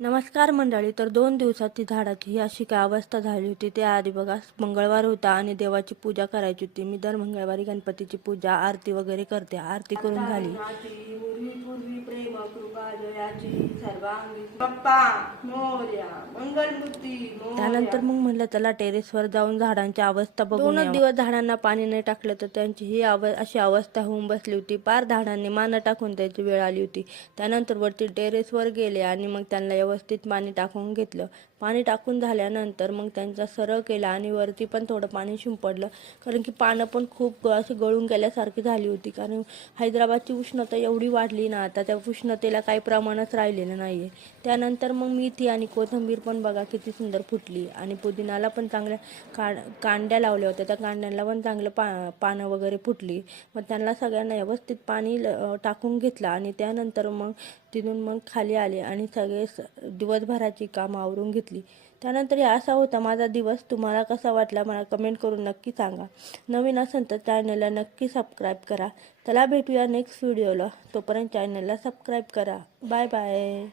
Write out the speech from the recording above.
नमस्कार मंडळी. तर 2 दिवसात ती झाडाची ही अशी काय अवस्था झाली होती. त्याआधी बघा मंगळवार होता आणि देवाची पूजा करायची होती. मी दर मंगळवारी गणपतीची पूजा आरती वगैरे करते. आरती करून झाली. त्यानंतर मग म्हणलं चला टेरेसवर जाऊन झाडांची अवस्था बघून 2 दिवस झाडांना पाणी नाही टाकलं तर त्यांची ही अशी अवस्था होऊन बसली होती. पार झाडांनी मानं टाकून द्यायची वेळ आली होती. त्यानंतर वरती टेरेसवर गेले आणि मग त्यांना व्यवस्थित पाणी टाकून घेतलं. पाणी टाकून झाल्यानंतर मग त्यांचा सरळ केला आणि वरती पण थोडं पाणी शिंपडलं, कारण की पानं पण खूप अशी गळून गेल्यासारखी झाली होती. कारण हैदराबादची उष्णता एवढी वाढली ना आता, त्या उष्णतेला काही प्रमाणच राहिलेलं नाही आहे. त्यानंतर मग मेथी आणि कोथिंबीर पण बघा किती सुंदर फुटली आणि पुदिनाला पण चांगल्या कांड्या लावल्या होत्या. त्या कांड्यांना पण चांगलं पानं वगैरे फुटली. मग त्यांना सगळ्यांना व्यवस्थित पाणी टाकून घेतलं आणि त्यानंतर मग तिथून मग खाली आले आणि सगळे दिवसभराची कामं आवरून घेतली. त्यानंतर असा होता माझा दिवस. तुम्हाला कसा वाटला मला कमेंट करून नक्की सांगा. नवीन असेल तर चॅनलला नक्की सबस्क्राईब करा. चला भेटूया नेक्स्ट व्हिडिओला. तोपर्यंत चॅनलला सबस्क्राईब करा. Bye bye.